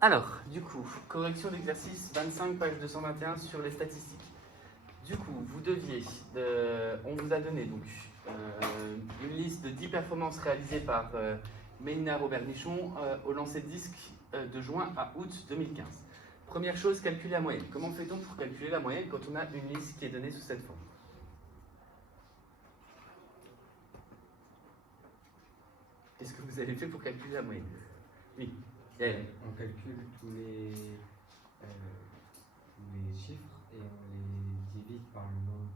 Alors, du coup, correction d'exercice 25, page 221 sur les statistiques. Du coup, vous deviez, on vous a donné donc une liste de 10 performances réalisées par Mélina Robert-Michon au lancer de disque de juin à août 2015. Première chose, calculer la moyenne. Comment fait-on pour calculer la moyenne quand on a une liste qui est donnée sous cette forme? Qu'est-ce que vous avez fait pour calculer la moyenne? Oui. On calcule tous les chiffres et on les divise par le nombre.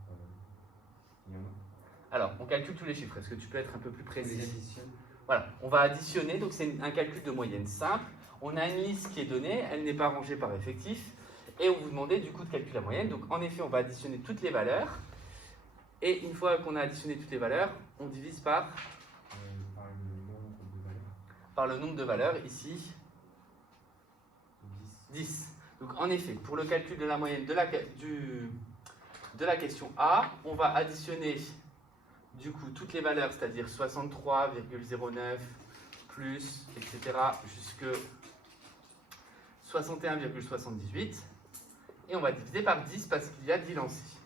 Il y en a. Alors, on calcule tous les chiffres. Est-ce que tu peux être un peu plus On précis? les additionne. Voilà, on va additionner, donc c'est un calcul de moyenne simple. On a une liste qui est donnée, elle n'est pas rangée par effectif, et on vous demandait du coup de calculer la moyenne. Donc en effet, on va additionner toutes les valeurs, et une fois qu'on a additionné toutes les valeurs, on divise par le nombre de valeurs, ici 10. Donc en effet, pour le calcul de la moyenne de la question A, on va additionner du coup toutes les valeurs, c'est-à-dire 63,09 plus, etc., jusque 61,78, et on va diviser par 10 parce qu'il y a 10 lancers.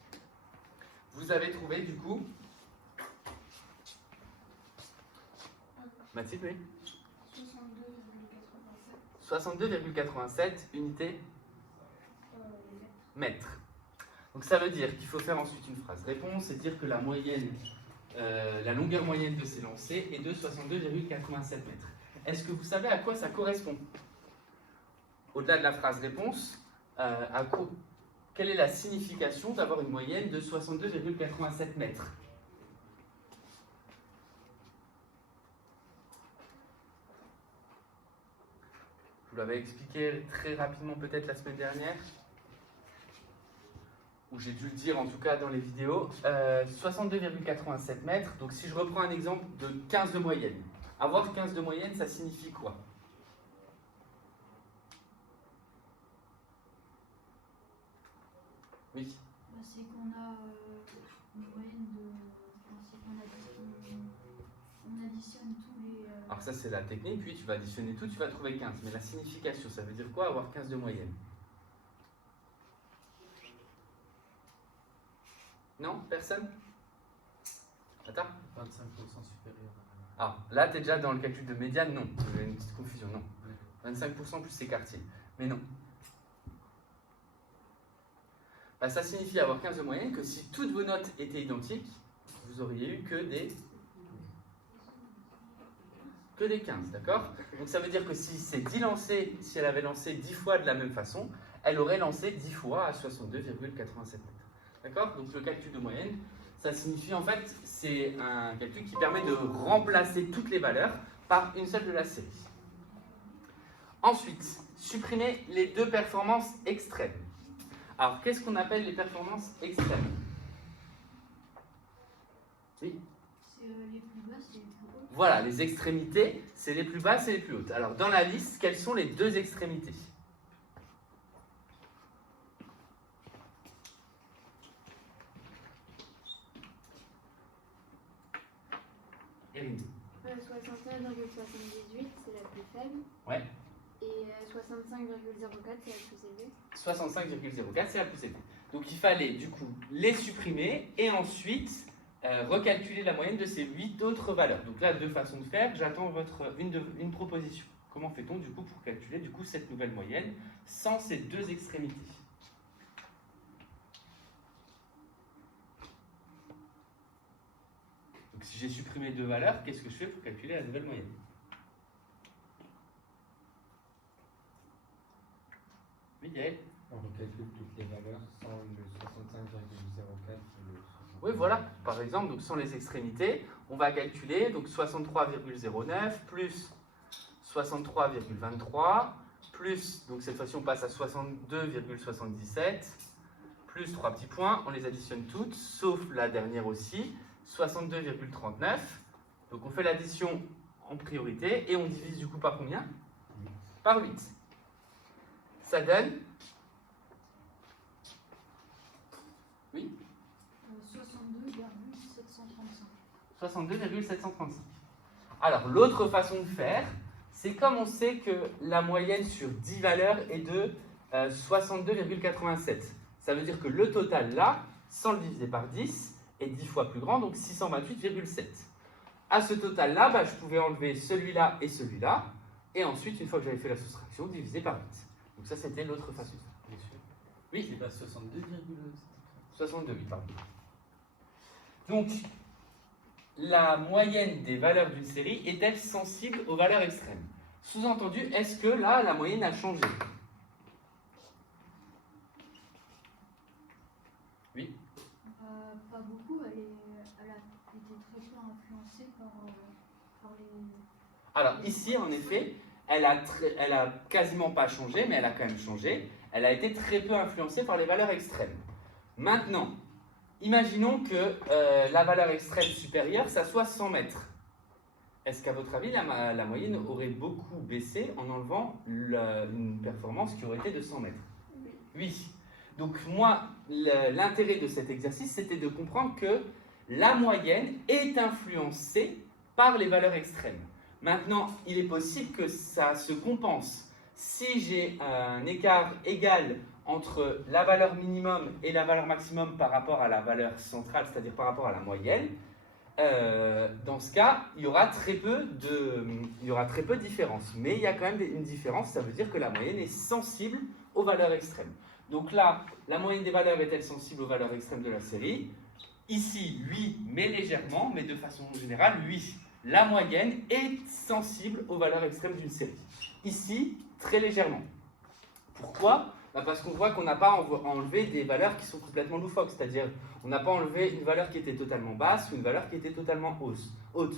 Vous avez trouvé du coup Mathilde, oui, 62,87 unités mètres. Donc ça veut dire qu'il faut faire ensuite une phrase réponse et dire que la moyenne, la longueur moyenne de ces lancers est de 62,87 mètres. Est-ce que vous savez à quoi ça correspond? Au-delà de la phrase réponse, quelle est la signification d'avoir une moyenne de 62,87 mètres? Je vous l'avais expliqué très rapidement peut-être la semaine dernière, ou j'ai dû le dire en tout cas dans les vidéos. 62,87 mètres, donc si je reprends un exemple de 15 de moyenne, avoir 15 de moyenne, ça signifie quoi? Oui. C'est qu'on a une moyenne de. C'est qu'on on additionne tous les. Alors ça c'est la technique, oui, tu vas additionner tout, tu vas trouver 15. Mais la signification, ça veut dire quoi avoir 15 de moyenne? Non? Personne? Attends. 25% supérieur. Ah, là tu es déjà dans le calcul de médiane, non. Il y a une petite confusion, non. 25% plus ces quartiers. Mais non. Bah, ça signifie avoir 15 de moyenne que si toutes vos notes étaient identiques, vous auriez eu que des 15, d'accord? Donc ça veut dire que si c'est 10 lancers, si elle avait lancé 10 fois de la même façon, elle aurait lancé 10 fois à 62,87 mètres. D'accord? Donc le calcul de moyenne, ça signifie en fait, c'est un calcul qui permet de remplacer toutes les valeurs par une seule de la série. Ensuite, supprimer les deux performances extrêmes. Alors, qu'est-ce qu'on appelle les performances extrêmes? Oui. C'est les plus basses et les plus hautes. Voilà, les extrémités, c'est les plus basses et les plus hautes. Alors, dans la liste, quelles sont les deux extrémités? Eline. 61,78, c'est la plus faible. Ouais. Et 65,04, c'est la plus élevée. 65,04, c'est la plus élevée. Donc, il fallait du coup les supprimer et ensuite recalculer la moyenne de ces 8 autres valeurs. Donc là, deux façons de faire. J'attends une proposition. Comment fait-on du coup pour calculer du coup cette nouvelle moyenne sans ces deux extrémités? Donc si j'ai supprimé deux valeurs, qu'est-ce que je fais pour calculer la nouvelle moyenne? Oui, Yael? On recalcule toutes les valeurs sans le 65,04. Oui, voilà. Par exemple, donc sans les extrémités, on va calculer donc 63,09 plus 63,23 plus, donc cette fois-ci on passe à 62,77 plus 3 petits points, on les additionne toutes, sauf la dernière aussi, 62,39. Donc on fait l'addition en priorité et on divise du coup par combien? Par 8. Ça donne? Oui? 62,735. 62,735. Alors l'autre façon de faire, C'est comme on sait que la moyenne sur 10 valeurs est de 62,87. Ça veut dire que le total là, sans le diviser par 10, est 10 fois plus grand, donc 628,7. À ce total-là, bah, je pouvais enlever celui-là et celui-là, et ensuite, une fois que j'avais fait la soustraction, diviser par 8. Donc ça, c'était l'autre façon. Oui, C'est pas 62, 62, oui, pardon. Donc, la moyenne des valeurs d'une série est-elle sensible aux valeurs extrêmes? Sous-entendu, est-ce que là, la moyenne a changé? Oui. Pas beaucoup, elle a été très peu influencée par les... Alors ici, en effet, elle a quasiment pas changé, mais elle a quand même changé. Elle a été très peu influencée par les valeurs extrêmes. Maintenant, imaginons que la valeur extrême supérieure, ça soit 100 mètres. Est-ce qu'à votre avis, la moyenne aurait beaucoup baissé en enlevant une performance qui aurait été de 100 mètres? Oui. Donc moi, l'intérêt de cet exercice, c'était de comprendre que la moyenne est influencée par les valeurs extrêmes. Maintenant, il est possible que ça se compense. Si j'ai un écart égal entre la valeur minimum et la valeur maximum par rapport à la valeur centrale, c'est-à-dire par rapport à la moyenne, dans ce cas, il y aura très peu de différence. Mais il y a quand même une différence, ça veut dire que la moyenne est sensible aux valeurs extrêmes. Donc là, la moyenne des valeurs est-elle sensible aux valeurs extrêmes de la série? Ici, oui, mais légèrement, mais de façon générale, oui. La moyenne est sensible aux valeurs extrêmes d'une série. Ici, très légèrement. Pourquoi? Parce qu'on voit qu'on n'a pas enlevé des valeurs qui sont complètement loufoques, c'est-à-dire on n'a pas enlevé une valeur qui était totalement basse ou une valeur qui était totalement haute.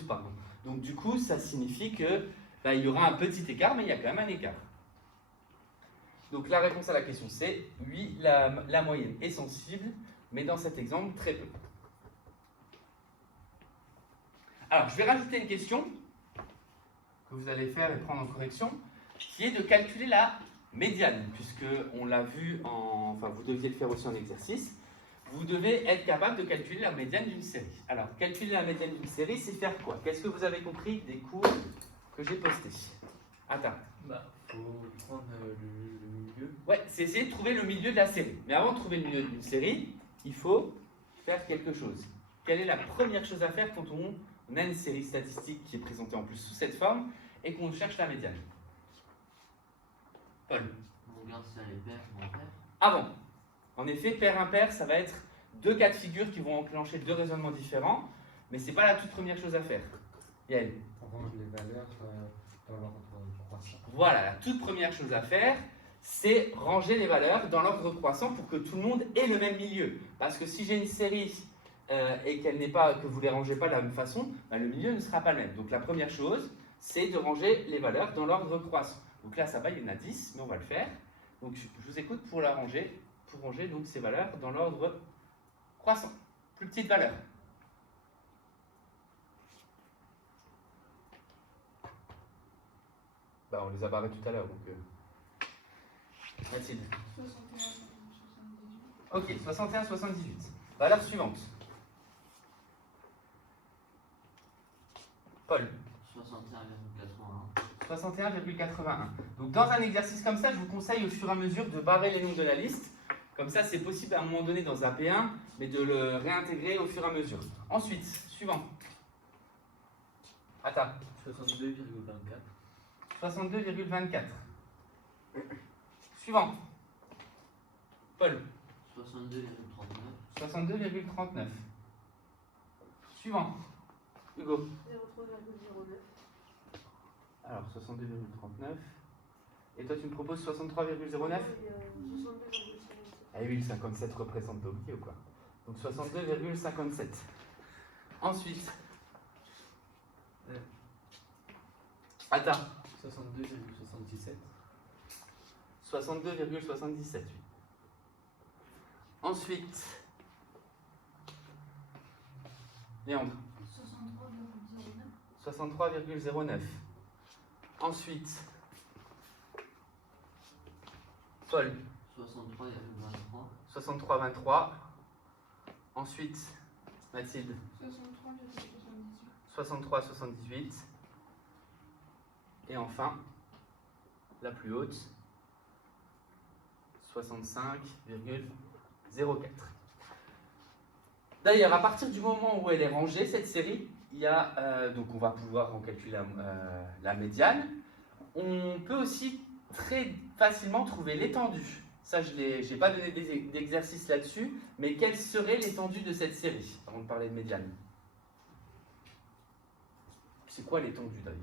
Donc du coup, ça signifie que il y aura un petit écart, mais il y a quand même un écart. Donc la réponse à la question c'est oui, la moyenne est sensible, mais dans cet exemple, très peu. Alors, je vais rajouter une question que vous allez faire et prendre en correction, qui est de calculer la médiane, puisque on l'a vu vous deviez le faire aussi en exercice. Vous devez être capable de calculer la médiane d'une série. Alors, calculer la médiane d'une série, c'est faire quoi? Qu'est-ce que vous avez compris des cours que j'ai postés? Attends. Faut prendre le milieu. Ouais, c'est essayer de trouver le milieu de la série. Mais avant de trouver le milieu d'une série, il faut faire quelque chose. Quelle est la première chose à faire quand on a une série statistique qui est présentée en plus sous cette forme et qu'on cherche la médiane? Paul. On regarde si elle est paire ou impaire. Avant. En effet, pair-impair, ça va être deux cas de figure qui vont enclencher deux raisonnements différents, mais c'est pas la toute première chose à faire. Yael. On range les valeurs dans l'ordre croissant. Voilà, la toute première chose à faire, c'est ranger les valeurs dans l'ordre croissant pour que tout le monde ait le même milieu. Parce que si j'ai une série et que vous ne les rangez pas de la même façon, le milieu ne sera pas le même. Donc la première chose, c'est de ranger les valeurs dans l'ordre croissant. Donc là, ça va, il y en a 10, mais on va le faire. Donc je vous écoute pour ranger donc ces valeurs dans l'ordre croissant. Plus petite valeur. On les a barrés tout à l'heure, donc... Mathilde. 61, 78. Ok, 61, 78. Valeur suivante. Paul. 61,81. 61,81. Donc dans un exercice comme ça, je vous conseille au fur et à mesure de barrer les noms de la liste. Comme ça, c'est possible à un moment donné dans un P1, mais de le réintégrer au fur et à mesure. Ensuite, suivant. Attends. 62,24. 62,24. Suivant. Paul. 62,39. 62,39. Suivant. Hugo. 03,09. Alors, 62,39. Et toi, tu me proposes 63,09? Ah oui, le 57 représente Tokyo, quoi. Donc 62,57. Ensuite. Attends. 62,77. 62,77, oui. Ensuite. Léandre. 63,09. 63,09. Ensuite. Paul. 63,23. 63,23. Ensuite. Mathilde. 63,78. 63,78. Et enfin, la plus haute, 65,04. D'ailleurs, à partir du moment où elle est rangée, cette série, il y a, donc on va pouvoir en calculer la médiane. On peut aussi très facilement trouver l'étendue. Ça, je n'ai pas donné d'exercice là-dessus, mais quelle serait l'étendue de cette série, avant de parler de médiane? C'est quoi l'étendue d'ailleurs?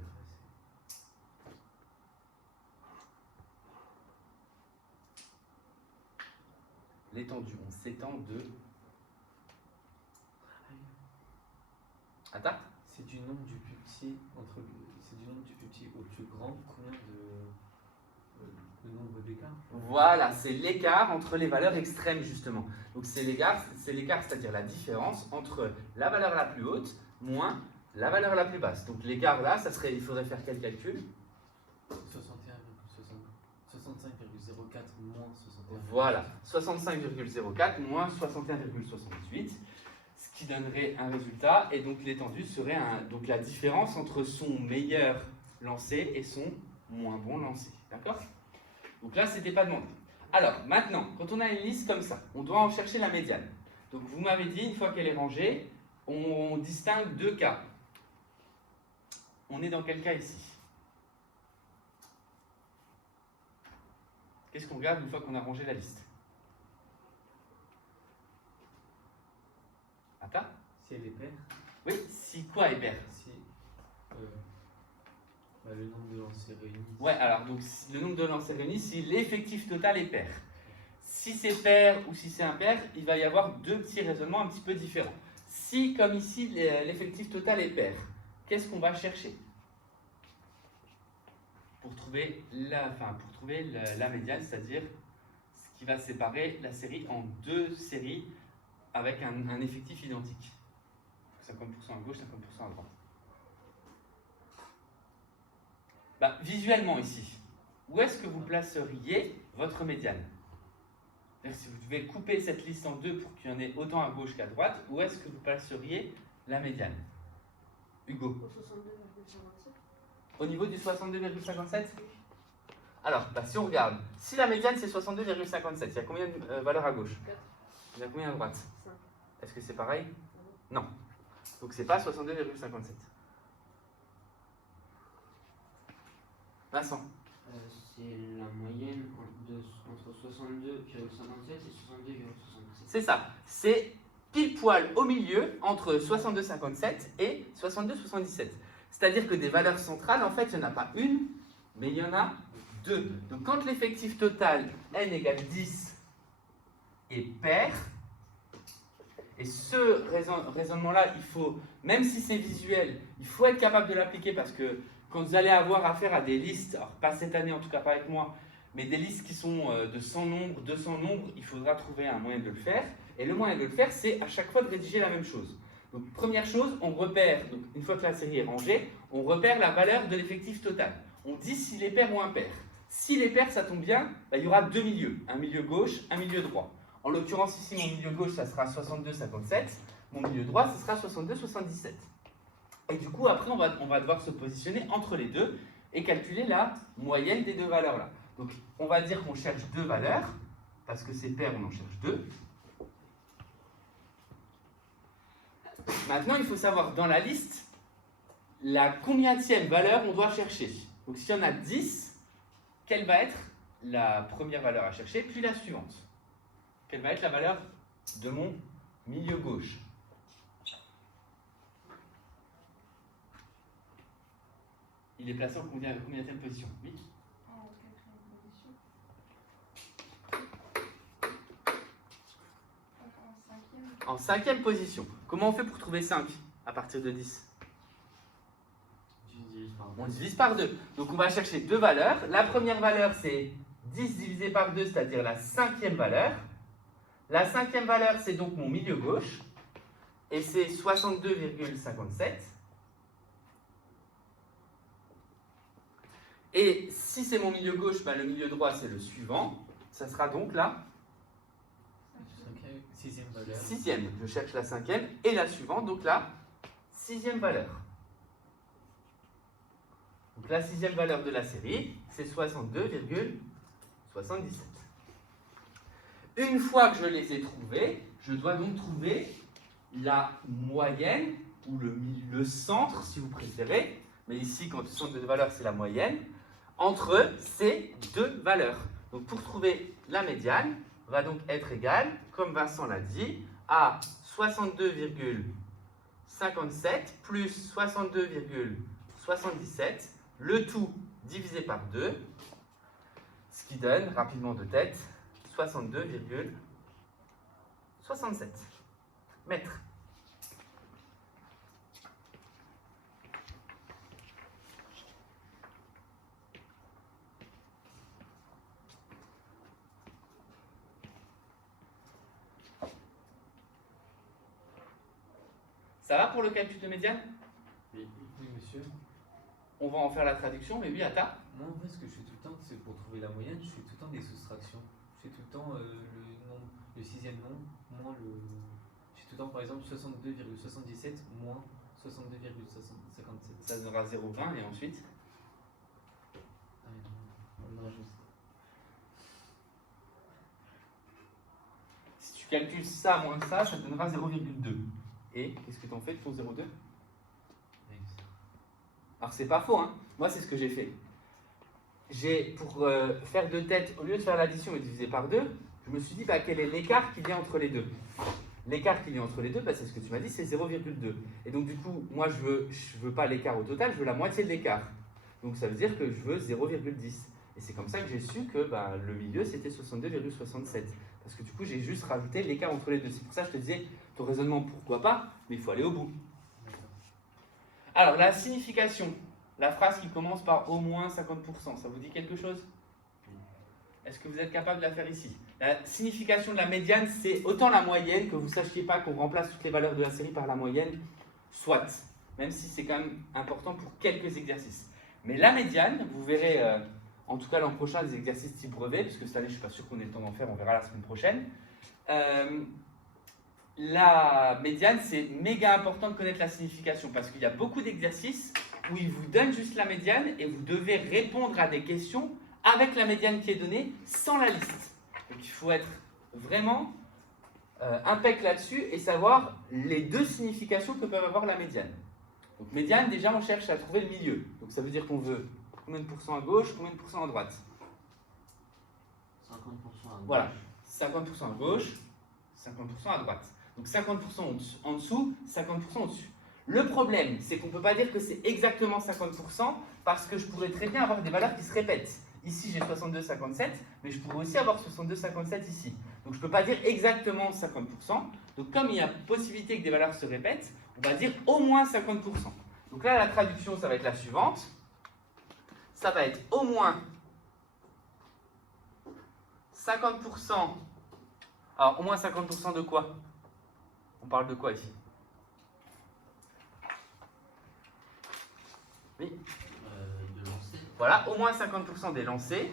L'étendue, on s'étend de... Attends. C'est du nombre du plus petit c'est du nombre du plus petit au plus grand. Combien de nombre d'écarts? Voilà, c'est l'écart entre les valeurs extrêmes justement. Donc c'est l'écart, c'est-à-dire la différence entre la valeur la plus haute moins la valeur la plus basse. Donc l'écart là, ça serait, il faudrait faire quel calcul? 65,04 moins 61. Voilà, 65,04 moins 61,68, ce qui donnerait un résultat. Et donc l'étendue serait donc la différence entre son meilleur lancé et son moins bon lancé. D'accord? Donc là, c'était pas demandé. Alors, maintenant, quand on a une liste comme ça, on doit en chercher la médiane. Donc vous m'avez dit, une fois qu'elle est rangée, on distingue deux cas. On est dans quel cas ici? Qu'est-ce qu'on regarde une fois qu'on a rangé la liste? Attends? Si elle est paire, Oui, si quoi est pair? si le nombre de lancers réunis. Ouais, alors donc le nombre de lancers réunis, si l'effectif total est pair. Si c'est pair ou si c'est impair, il va y avoir deux petits raisonnements un petit peu différents. Si, comme ici, l'effectif total est pair, qu'est-ce qu'on va chercher pour trouver la médiane, c'est-à-dire ce qui va séparer la série en deux séries avec un effectif identique. 50% à gauche, 50% à droite. Visuellement ici, où est-ce que vous placeriez votre médiane? Si vous devez couper cette liste en deux pour qu'il y en ait autant à gauche qu'à droite, où est-ce que vous placeriez la médiane? Hugo? Au 62,57. Au niveau du 62,57? Alors, si on regarde, si la médiane c'est 62,57, il y a combien de valeurs à gauche? 4. Il y a combien à droite? 5. Est-ce que c'est pareil? Non. Donc c'est pas 62,57. Vincent? C'est la moyenne entre 62,57 et 62,67. C'est ça. C'est pile poil au milieu entre 62,57 et 62,77. C'est-à-dire que des valeurs centrales, en fait, il n'y en a pas une, mais il y en a deux. Donc quand l'effectif total n égale 10 est pair, et ce raisonnement-là, il faut, même si c'est visuel, il faut être capable de l'appliquer parce que quand vous allez avoir affaire à des listes, alors pas cette année en tout cas, pas avec moi, mais des listes qui sont de 100 nombres, 200 nombres, il faudra trouver un moyen de le faire. Et le moyen de le faire, c'est à chaque fois de rédiger la même chose. Donc première chose, on repère, donc une fois que la série est rangée, on repère la valeur de l'effectif total. On dit s'il est pair ou impair. S'il est pair, ça tombe bien, il y aura deux milieux, un milieu gauche, un milieu droit. En l'occurrence ici, mon milieu gauche, ça sera 62,57, mon milieu droit, ce sera 62,77. Et du coup, après, on va devoir se positionner entre les deux et calculer la moyenne des deux valeurs-là. Donc, on va dire qu'on cherche deux valeurs, parce que c'est pair, on en cherche deux. Maintenant, il faut savoir dans la liste, la combienième valeur on doit chercher. Donc, s'il y en a 10, quelle va être la première valeur à chercher, puis la suivante? Quelle va être la valeur de mon milieu gauche? Il est placé en combienième position? Oui. En quatrième position. En cinquième. En cinquième position. Comment on fait pour trouver 5 à partir de 10? On divise par 2. Donc on va chercher deux valeurs. La première valeur c'est 10 divisé par 2, c'est-à-dire la cinquième valeur. La cinquième valeur c'est donc mon milieu gauche. Et c'est 62,57. Et si c'est mon milieu gauche, le milieu droit c'est le suivant. Ça sera donc la Sixième valeur. sixième. Je cherche la cinquième et la suivante, donc la sixième valeur. Donc la sixième valeur de la série, c'est 62,77. Une fois que je les ai trouvés, je dois donc trouver la moyenne, ou le centre si vous préférez, mais ici quand le centre de valeur c'est la moyenne, entre ces deux valeurs. Donc pour trouver la médiane, va donc être égale, comme Vincent l'a dit, à 62,57 plus 62,77, le tout divisé par 2, ce qui donne, rapidement de tête, 62,67 mètres. Ça va pour le calcul de médiane? Oui, monsieur. On va en faire la traduction, mais oui, Atta? Moi, en fait, ce que je fais tout le temps, c'est pour trouver la moyenne, je fais tout le temps des soustractions. Je fais tout le temps le sixième nombre, moins le. Je fais tout le temps, par exemple, 62,77 moins 62,57. Ça donnera 0,20 et ensuite Ah, non, je sais. si tu calcules ça moins que ça te donnera 0,2. Et qu'est-ce que tu en fais de ton 0,2? Alors c'est pas faux, hein. Moi c'est ce que j'ai fait. Pour faire de tête, au lieu de faire l'addition et diviser par 2, je me suis dit quel est l'écart qu'il y a entre les deux. L'écart qu'il y a entre les deux, c'est ce que tu m'as dit, c'est 0,2. Et donc du coup, moi je veux pas l'écart au total, je veux la moitié de l'écart. Donc ça veut dire que je veux 0,10. Et c'est comme ça que j'ai su que le milieu c'était 62,67. Parce que du coup j'ai juste rajouté l'écart entre les deux. C'est pour ça que je te disais, ton raisonnement pourquoi pas, mais il faut aller au bout. Alors la signification, la phrase qui commence par au moins 50%, ça vous dit quelque chose? Est-ce que vous êtes capable de la faire ici? La signification de la médiane, c'est autant la moyenne, que vous ne sachiez pas qu'on remplace toutes les valeurs de la série par la moyenne, soit, même si c'est quand même important pour quelques exercices. Mais la médiane, vous verrez, en tout cas l'an prochain, des exercices type brevet, puisque cette année je ne suis pas sûr qu'on ait le temps d'en faire, on verra la semaine prochaine. La médiane, c'est méga important de connaître la signification, parce qu'il y a beaucoup d'exercices où ils vous donnent juste la médiane et vous devez répondre à des questions avec la médiane qui est donnée, sans la liste. Donc il faut être vraiment impec là-dessus et savoir les deux significations que peut avoir la médiane. Donc médiane, déjà on cherche à trouver le milieu. Donc ça veut dire qu'on veut combien de pourcents à gauche, combien de pourcents à droite? 50% à gauche. Voilà, 50% à gauche, 50% à droite. Donc 50% en dessous, 50% au-dessus. Le problème, c'est qu'on ne peut pas dire que c'est exactement 50% parce que je pourrais très bien avoir des valeurs qui se répètent. Ici, j'ai 62,57, mais je pourrais aussi avoir 62,57 ici. Donc je ne peux pas dire exactement 50%. Donc comme il y a possibilité que des valeurs se répètent, on va dire au moins 50%. Donc là, la traduction, ça va être la suivante. Ça va être au moins 50%. Alors, au moins 50% de quoi? On parle de quoi ici? Oui. De lancer. Voilà, au moins 50% des lancers.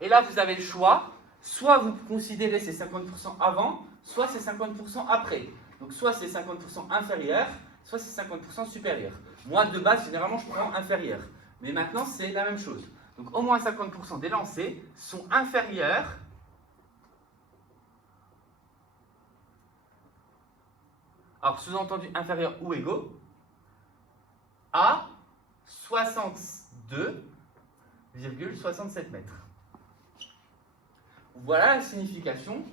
Et là, vous avez le choix. Soit vous considérez ces 50% avant, soit ces 50% après. Donc, soit c'est 50% inférieur, soit c'est 50% supérieur. Moi, de base, généralement, je prends inférieur. Mais maintenant, c'est la même chose. Donc, au moins 50% des lancers sont inférieurs alors sous-entendu inférieur ou égaux à 62,67 mètres. Voilà la signification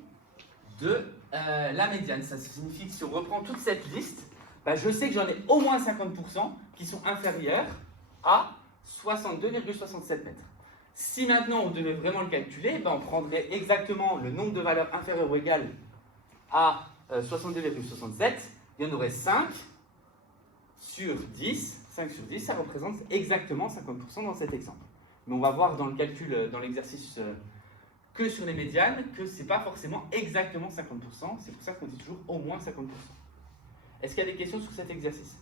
de la médiane. Ça signifie que si on reprend toute cette liste, je sais que j'en ai au moins 50% qui sont inférieurs à 62,67 mètres. Si maintenant on devait vraiment le calculer, on prendrait exactement le nombre de valeurs inférieures ou égales à 62,67. Il y en aurait 5 sur 10. 5 sur 10, ça représente exactement 50% dans cet exemple. Mais on va voir dans le calcul, dans l'exercice que sur les médianes, que ce n'est pas forcément exactement 50%. C'est pour ça qu'on dit toujours au moins 50%. Est-ce qu'il y a des questions sur cet exercice?